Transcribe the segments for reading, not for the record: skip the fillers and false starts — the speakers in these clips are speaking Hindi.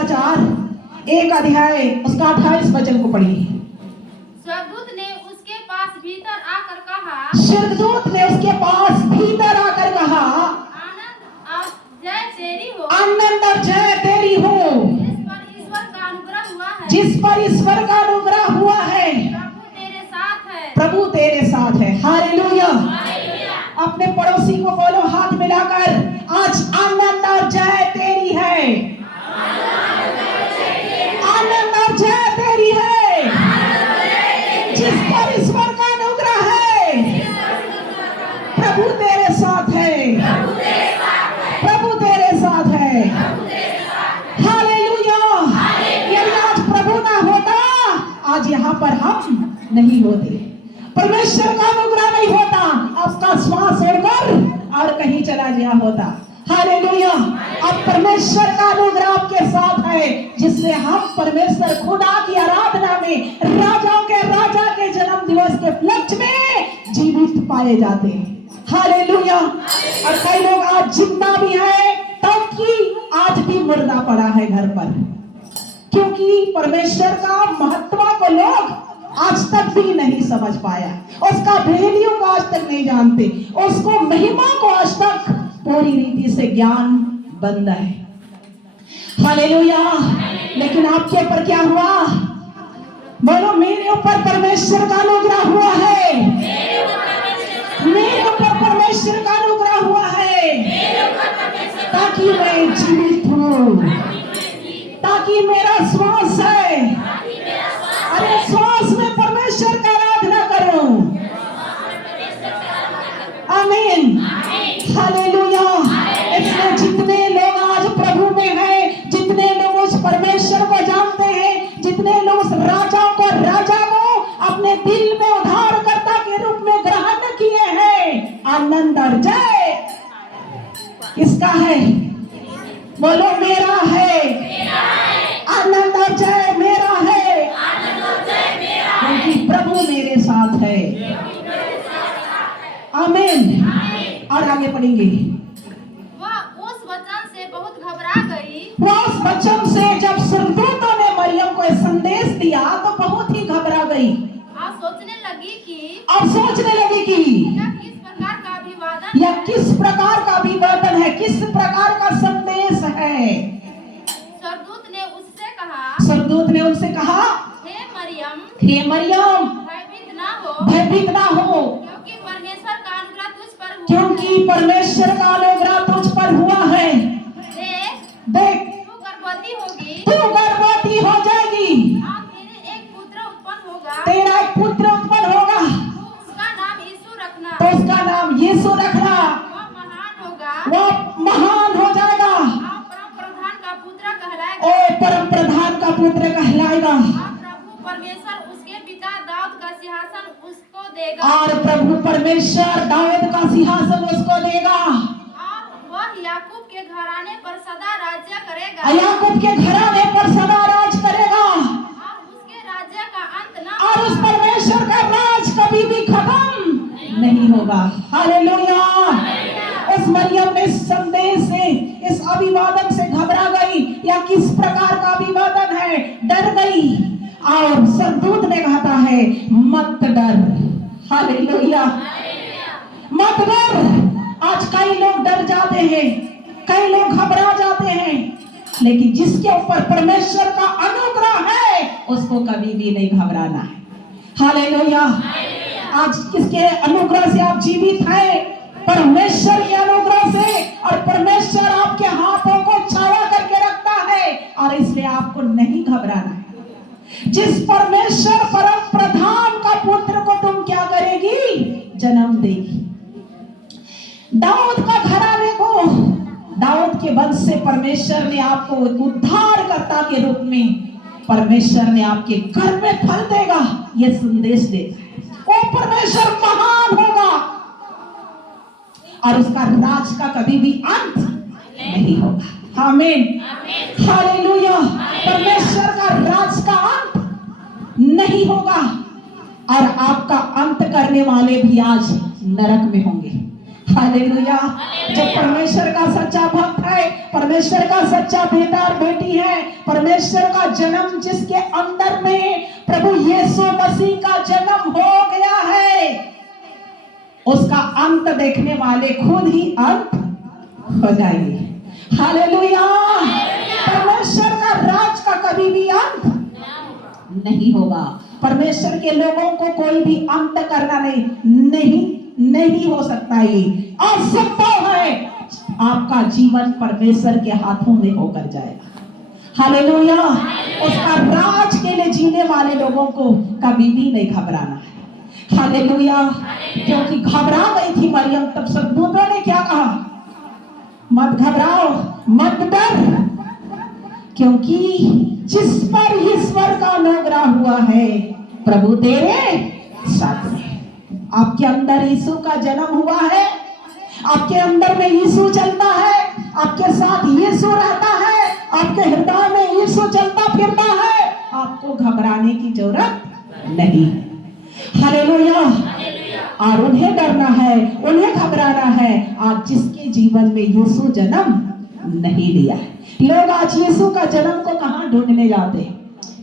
सुसमाचार 1 अध्याय उसका 28 वचन को पढ़िए। स्वर्गदूत ने उसके पास भीतर आकर कहा, स्वर्गदूत ने उसके पास भीतर आकर कहा, आनंद और जय तेरी हो, आनंद और जय तेरी हो, जिस पर ईश्वर का अनुग्रह हुआ है, जिस पर ईश्वर का अनुग्रह हुआ है, प्रभु तेरे साथ है। प्रभु तेरे साथ है। हालेलुया। अपने पड़ोसी को बोलो हाथ मिलाकर, आज आनंद और जय तेरी है, आनंद और जय तेरी है, जिस पर ईश्वर का अनुग्रह है, प्रभु तेरे साथ है, प्रभु तेरे साथ है। हालेलुया। यदि आज प्रभु ना होता, आज यहाँ पर हम नहीं होते, परमेश्वर का अनुग्रह नहीं होता, आपका श्वास छोड़कर और कहीं चला गया होता। हालेलुया। अब परमेश्वर का अनुग्रह आपके साथ है, जिससे हम परमेश्वर खुदा की आराधना में राजाओं के राजा के जन्म दिवस के उपलक्ष्य में जीवित पाए जाते हैं। हालेलुया। और कई लोग आज जिंदा भी है, तब की आज भी मुर्दा पड़ा है घर पर, क्योंकि परमेश्वर का महत्व को लोग आज तक भी नहीं समझ पाया, उसका वैल्यू को आज तक नहीं जानते, उसको महिमा को आज तक पूरी रीति से ज्ञान बंद है। हालेलुया। लेकिन आपके ऊपर क्या हुआ? बोलो, मेरे ऊपर परमेश्वर का अनुग्रह हुआ है, मेरे ऊपर परमेश्वर का अनुग्रह हुआ है, ताकि मैं जीवित हूँ, ताकि मेरा श्वास है, अरे श्वास में परमेश्वर का आराधना करूं। आमीन। हालेलुया। इसलिए जितने लोग आज प्रभु में हैं, जितने लोग उस परमेश्वर को जानते हैं, जितने लोग उस राजा को अपने दिल में उद्धारकर्ता के रूप में ग्रहण किए हैं, आनंद और जय किसका है? बोलो, मेरा है, आनंद और जय मेरा है, क्योंकि प्रभु मेरे साथ है। आमीन। और आगे पढ़ेंगे। वह उस वचन से बहुत घबरा गई। वह उस वचन से जब स्वर्गदूतों ने मरियम को संदेश दिया तो बहुत ही घबरा गई और सोचने लगी कि यह किस प्रकार का अभिवादन है, किस प्रकार का संदेश है। स्वर्गदूत ने उससे कहा, हे मरियम, भयभीत ना हो, क्योंकि परमेश्वर का अनुग्रह तुझ पर हुआ है। देख, तू तू गर्भवती हो जाएगी, और तेरे एक पुत्र उत्पन्न होगा, तेरा एक पुत्र उत्पन्न होगा, उसका नाम यीशु रखना, तो उसका नाम यीशु रखना। वह महान होगा, वो महान हो जाएगा, और परम प्रधान का पुत्र कहलाएगा, ओ परम प्रधान का पुत्र कहलाएगा, और प्रभु परमेश्वर उसके पिता दाऊद का सिंहासन उसको देगा, और प्रभु परमेश्वर दाऊद का सिंहासन उसको देगा, और वह याकूब के घराने पर सदा राज्य करेगा, याकूब के घराने पर सदा राज करेगा, और उसके राज्य का अंत न और उस परमेश्वर का राज कभी भी खत्म नहीं होगा। हालेलुया। उस मरियम ने इस संदेश से, इस अभिवादन से घबरा गई, या किस प्रकार का अभिवादन है, डर गई, और स्वर्गदूत ने कहा है, मत डर। हालेलुया। मत डर। आज कई लोग डर जाते हैं, कई लोग घबरा जाते हैं, लेकिन जिसके ऊपर परमेश्वर का अनुग्रह है, उसको कभी भी नहीं घबराना है। हालेलुया। आज किसके अनुग्रह से आप जीवित हैं? परमेश्वर के अनुग्रह से, और परमेश्वर आपके हाथों को छाया करके रखता है, और इसलिए आपको नहीं घबराना है। जिस परमेश्वर परम प्रधान का पुत्र को तुम क्या करेगी? जन्म देगी। दाऊद का घराने को, दाऊद के वंश से परमेश्वर ने आपको उद्धारकर्ता के रूप में, परमेश्वर ने आपके घर में फल देगा, यह संदेश देगा। वो परमेश्वर महान होगा, और उसका राज का कभी भी अंत नहीं होगा। आमीन। हालेलुया। परमेश्वर का राज का अंत नहीं होगा, और आपका अंत करने वाले भी आज नरक में होंगे। हालेलुया। जो परमेश्वर का सच्चा भक्त है, परमेश्वर का सच्चा बेटा और बेटी है, परमेश्वर का जन्म जिसके अंदर में प्रभु यीशु मसीह का जन्म हो गया है, उसका अंत देखने वाले खुद ही अंत हो जाएंगे। हालेलुया। परमेश्वर का राज का कभी भी अंत नहीं होगा। परमेश्वर के लोगों को कोई भी अंत करना नहीं हो सकता। ये असंभव है। आपका जीवन परमेश्वर के हाथों में होकर जाएगा। हालेलुया। उसका राज के लिए जीने वाले लोगों को कभी भी नहीं घबराना है। हालेलुया। क्योंकि घबरा गई थी मरियम, तब स्वर्गदूतों ने क्या कहा? मत घबराओ, मत डर, क्योंकि जिस पर ईश्वर का अनुग्रह हुआ है प्रभु तेरे साथ है। आपके अंदर यीशु का जन्म हुआ है, आपके अंदर में यीशु चलता है, आपके साथ यीशु रहता है, आपके हृदय में यीशु चलता फिरता है। आपको घबराने की जरूरत नहीं। हालेलुया। और उन्हें डरना है, उन्हें घबराना है आज जिसके जीवन में यीशु जन्म नहीं लिया है। लोग आज यीशु का जन्म को कहां ढूंढने जाते हैं?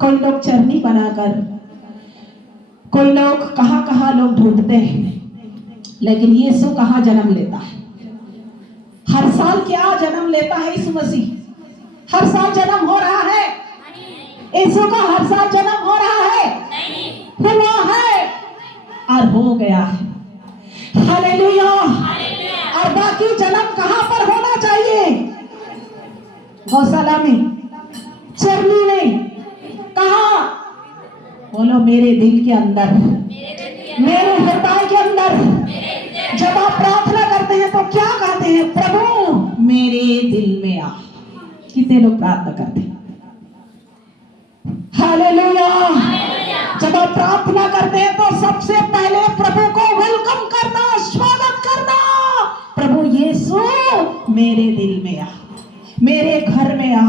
कोई लोग चरनी बनाकर, कोई लोग कहां लोग ढूंढते हैं, लेकिन यीशु कहां जन्म लेता है? हर साल क्या जन्म लेता है यीशु मसीह? हर साल जन्म हो रहा है? यीशु का हर साल जन्म हो रहा है? हुआ है और हो गया है। हालेलुया। और बाकी जन्म कहां पर होना चाहिए? गौशाला में, चरनी में, कहा? बोलो मेरे दिल के अंदर, मेरे हृदय के अंदर। जब आप प्रार्थना करते हैं तो क्या कहते हैं? प्रभु मेरे दिल में आ। कितने लोग प्रार्थना करते हैं? हालेलुया। जब आप प्रार्थना करते हैं तो सबसे पहले प्रभु को वेलकम करना, स्वागत करना। प्रभु यीशु मेरे दिल में आ, मेरे घर में आ,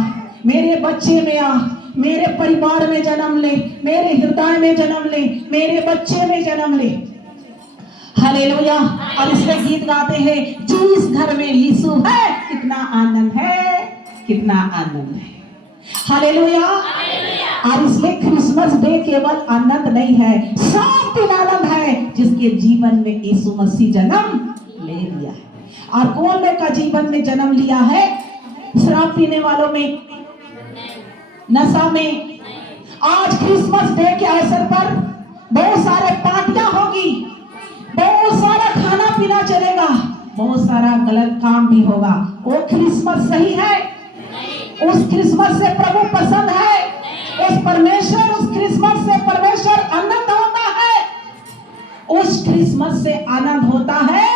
मेरे बच्चे में आ, मेरे परिवार में जन्म ले, मेरे हृदय में जन्म ले, मेरे बच्चे में जन्म ले। हालेलुया। और इसमें गीत गाते हैं, जिस घर में यीशु है कितना आनंद है, कितना आनंद है। हालेलुया। और इसलिए क्रिसमस डे केवल आनंद नहीं है, सब दिन आनंद है जिसके जीवन में यीशु मसीह जन्म ले लिया है। और कौन लोग का जीवन में जन्म लिया है? शराब पीने वालों में, नशा में। आज क्रिसमस डे के अवसर पर बहुत सारे पार्टियां होगी, बहुत सारा खाना पीना चलेगा, बहुत सारा गलत काम भी होगा। वो क्रिसमस सही है? उस क्रिसमस से प्रभु पसंद है? उस क्रिसमस से परमेश्वर आनंद होता है? उस क्रिसमस से आनंद होता है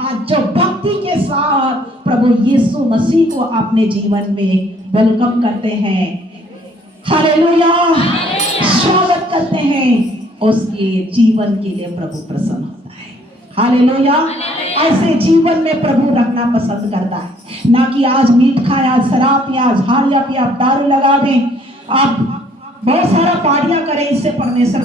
आज जो भक्ति के साथ प्रभु यीशु मसीह को अपने जीवन में वेलकम करते हैं। हालेलुया। स्वागत करते हैं, उसके जीवन के लिए प्रभु प्रसन्न होता है। हालेलुया। ऐसे जीवन में प्रभु रखना पसंद करता है, ना कि आज मीट खाए, आज शराब पिए, आज हालिया पिए, आप दारू लगा दें, आप बहुत सारा पार्टियां करें। इससे परमेश्वर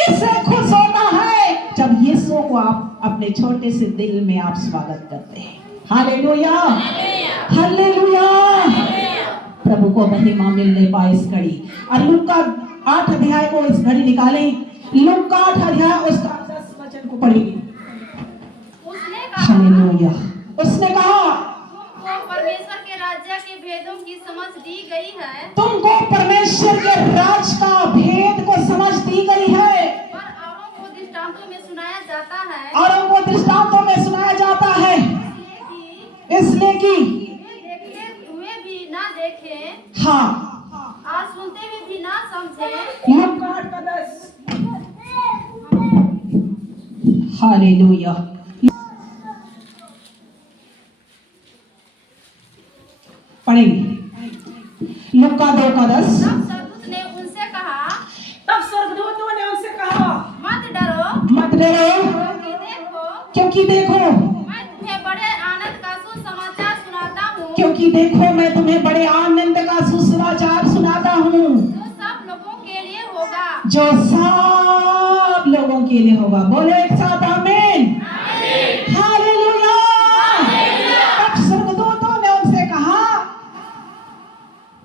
इससे खुश होता है जब यीशु को आप अपने छोटे से दिल में आप स्वागत करते हैं। हालेलुया। हालेलुया। प्रभु को महिमा मिलने पाए इस घड़ी। और लूका 8 अध्याय को इस घड़ी निकालें। लूका 8 अध्याय उसका 10 वचन को पढ़ेंगे। हालेलुया। उसने कहा, परमेश्वर के राज्य के भेदों की समझ दी गई है। तुमको परमेश्वर के राज का भेद को समझ दी गई है। और औरों को दृष्टांतों में सुनाया जाता है। औरों को दृष्टांतों में सुनाया जाता है, इसलिए कि देखते हुए भी ना देखें, हाँ, और सुनते हुए भी ना समझें। लूका 8 का 10। हालेलुया। पढ़ेंगे लूका 2 का 10। तब स्वर्गदूत ने उनसे कहा, मत डरो, क्योंकि देखो मैं तुम्हें बड़े आनंद का सुसमाचार सुनाता हूँ, क्योंकि देखो मैं तुम्हें बड़े आनंद का सुसमाचार सुनाता हूँ, जो सब लोगों के लिए होगा। जो सब लोगों के लिए होगा। बोलो एक साथ आमीन। हालेलुया।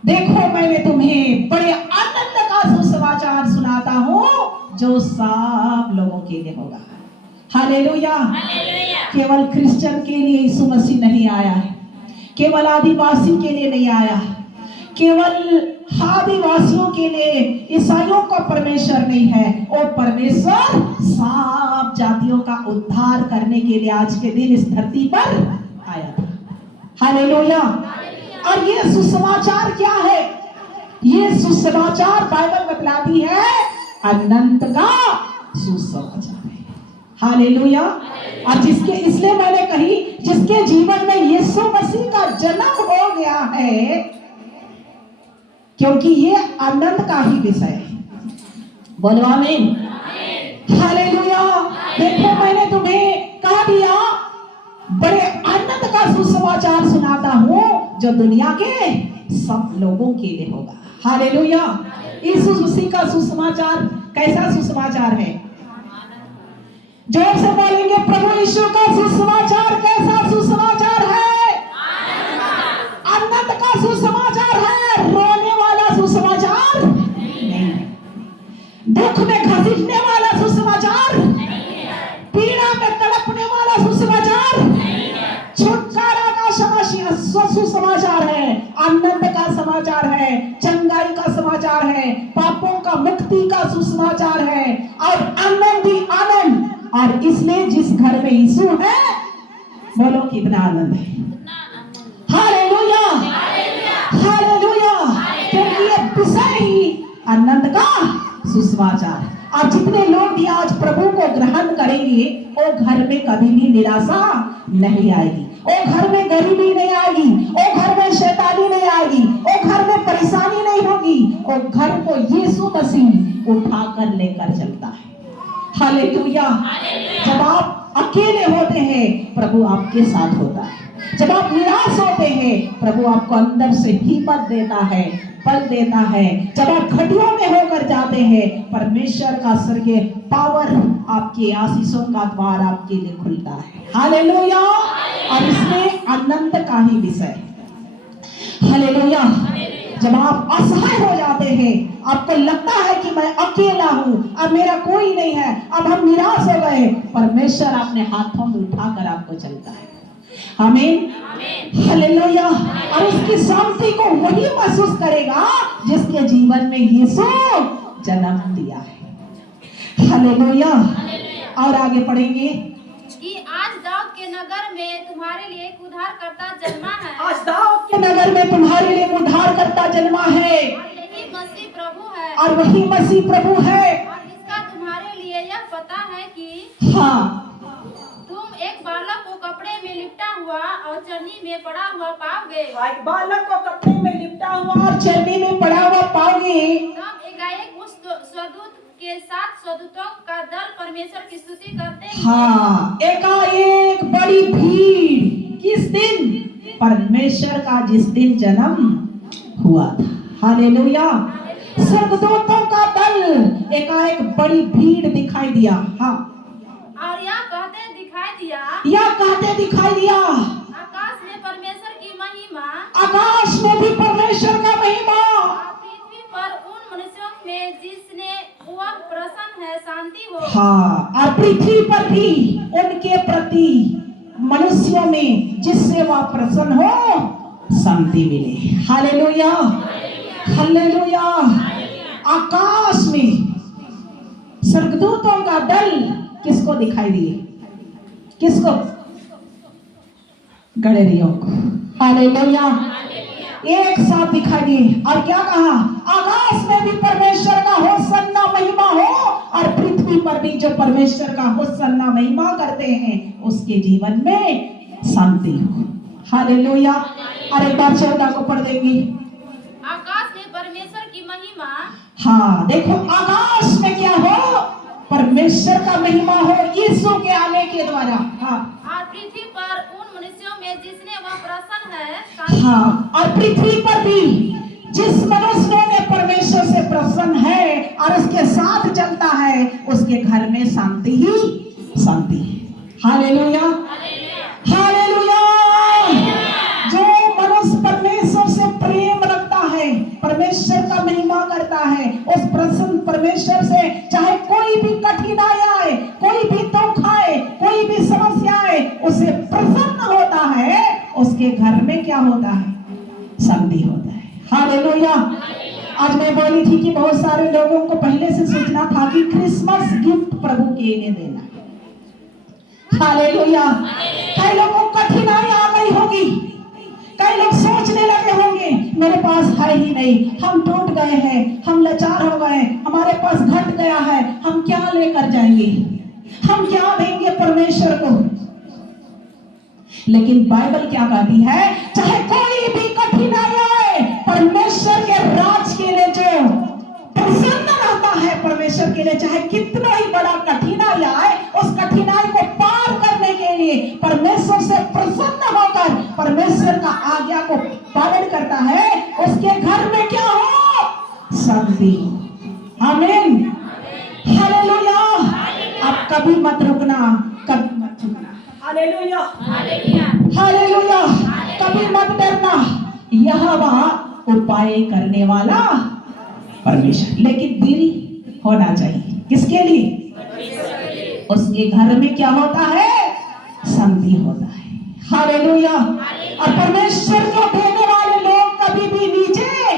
देखो मैंने तुम्हें बड़े आनंद का सुसमाचार सुनाता हूँ जो सब लोगों के लिए होगा। हालेलुया। केवल क्रिश्चियन के लिए यीशु मसीह नहीं आया है, केवल आदिवासी के लिए नहीं आया, केवल आदिवासियों के लिए ईसाइयों का परमेश्वर नहीं है, वो परमेश्वर सब जातियों का उद्धार करने के लिए आज के दिन इस धरती पर आया था। हालेलुया। और ये सुसमाचार क्या है? ये सुसमाचार बाइबल बतलाती है अनंत का सुसमाचार है। हालेलुया। और जिसके, इसलिए मैंने कही, जिसके जीवन में यीशु मसीह का जन्म हो गया है, क्योंकि ये आनंद का ही विषय है। बोलो आमीन। हालेलुया। देखो मैंने तुम्हें कह दिया बड़े आनंद का सुसमाचार सुनाता हूँ जो दुनिया के सब लोगों के लिए होगा। हालेलुया। यीशु मसीह का सुसमाचार कैसा सुसमाचार है? जोर से बोलेंगे, प्रभु यीशु का सुसमाचार कैसा सुसमाचार है? आनंद का सुसमाचार है, रोने वाला सुसमाचार नहीं, दुख में घसीटने वाला सुसमाचार, पीड़ा में तड़पने वाला सुसमाचार, छुटकारा का सुसमाचार है, आनंद का समाचार है, चंगाई का समाचार है, पापों का मुक्ति का सुसमाचार है, और आनंद ही आनंद। और इसमें जिस घर में यीशु है, बोलो कितना आनंद है। Hallelujah, hallelujah. क्योंकि ये विषय ही आनंद का सुसमाचार। और जितने लोग भी आज प्रभु को ग्रहण करेंगे, वो घर में कभी भी निराशा नहीं आएगी, वो घर में गरीबी नहीं आएगी, वो घर में शैतानी नहीं आएगी, वो घर में परेशानी नहीं होगी, वो घर को यीशु मसीह उठाकर लेकर चलता है। हालेलुया। जब आप अकेले होते हैं, प्रभु आपके साथ होता है। जब आप निराश होते हैं, प्रभु आपको अंदर से हिम्मत देता है, बल देता है। जब आप घटियों में होकर जाते हैं, परमेश्वर का स्वर्गीय पावर, आपके आशीषों का द्वार आपके लिए खुलता है। हालेलुया। और इसमें आनंद का ही विषय। हालेलुया। जब आप असहाय हो जाते हैं, आपको लगता है कि मैं अकेला हूं, अब मेरा कोई नहीं है, अब हम निराश हो गए, परमेश्वर अपने हाथों में उठाकर आपको चलता है। आमीन, हालेलुया। और उसकी शांति को वही महसूस करेगा जिसके जीवन में यीशु जन्म दिया है। हालेलुया। और आगे पढ़ेंगे कि आज दाऊद के नगर में तुम्हारे लिए एक उद्धारकर्ता जन्मा है। आज दाऊद के नगर में तुम्हारे लिए उद्धारकर्ता जन्मा है, और यही मसीह प्रभु है। और वही मसीह प्रभु है। और इसका तुम्हारे लिए यह पता है कि हाँ, तुम एक बालक को कपड़े में लिपटा हुआ और चरनी में पड़ा हुआ पाओगे। एक बालक को कपड़े में लिपटा हुआ और चरनी में पड़ा हुआ पाओगे। तब एकाएक उस स्वदूत के साथ स्वदूतों का दल परमेश्वर की स्तुति करते हैं। हाँ, एकाएक बड़ी भीड़ किस दिन? परमेश्वर का जिस दिन जन्म हुआ था। हालेलुया। स्वर्गदूतों का दल, एकाएक बड़ी भीड़ दिखाई दिया। हाँ, और यह कहते दिखाई दिया, आकाश में परमेश्वर की महिमा, आकाश में भी परमेश्वर का महिमा, और पृथ्वी पर उन मनुष्यों में जिसने वह प्रसन्न है शांति हो। हाँ, और पृथ्वी पर भी उनके प्रति मनुष्यों में जिससे वह प्रसन्न हो शांति मिले। Hallelujah, hallelujah. आकाश में स्वर्गदूतों का दल किसको दिखाई दिए? किसको? गणरियों को। हालेलुया। एक साथ दिखाई दिए। और क्या कहा? आकाश में भी परमेश्वर का होसन्ना महिमा हो, और पृथ्वी पर भी जो परमेश्वर का होसन्ना महिमा करते हैं उसके जीवन में शांति हो। हालेलुया। और एक बार 14 को पढ़ देंगे। आकाश में परमेश्वर की महिमा। हाँ, देखो आकाश में क्या हो? परमेश्वर का महिमा हो यीशु के आने के द्वारा। हाँ, और पृथ्वी पर उन मनुष्यों में जिसने वह प्रसन्न है। हाँ, और पृथ्वी पर भी जिस मनुष्य में परमेश्वर से प्रसन्न है और उसके साथ चलता है, उसके घर में शांति ही शांति है। Hallelujah, hallelujah. जो मनुष्य परमेश्वर से प्रेम रखता है, परमेश्वर का महिमा करता है, उस प्रसन्न परमेश्वर से चाहे कोई भी कठिनाई आए, कोई भी दुख आए, कोई भी समस्या आए, उसे प्रसन्न होता है, उसके घर में क्या होता है? शांति होता है। हालेलुया। आज मैं बोली थी कि बहुत सारे लोगों को पहले से सोचना था कि क्रिसमस गिफ्ट प्रभु के लिए देना। हालेलुया। कई लोगों को कठिनाई आ गई होगी, कई लोग सोचने लगे होंगे मेरे पास है ही नहीं, हम टूट गए हैं, हम लाचार हो गए, हमारे पास घट गया है, हम क्या लेकर जाएंगे, हम क्या देंगे परमेश्वर को। लेकिन बाइबल क्या कहती है? चाहे कोई भी कठिनाई आए, परमेश्वर के राज के लिए जो प्रसन्न रहता है परमेश्वर के लिए, चाहे कितना ही बड़ा कठिनाई आए, उस कठिनाई को पार करने के लिए परमेश्वर से प्रसन्न होकर परमेश्वर का आज्ञा को पालन करता है, उसके घर में क्या हो? शांति। आमीन। हालेलुया। आप कभी मत रुकना, कभी मत झुकना। हालेलुया। हालेलुया। कभी मत डरना, यहोवा उपाय करने वाला परमेश्वर। लेकिन दिल होना चाहिए किसके लिए? उसके घर में क्या होता है? शांति होता है। हालेलुया। और परमेश्वर को देने वाले लोग कभी भी नीचे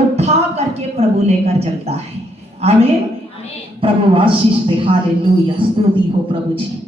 उठा करके प्रभु लेकर चलता है। आमीन। प्रभु आशीष दे। हालेलुया। स्तुति हो प्रभु जी।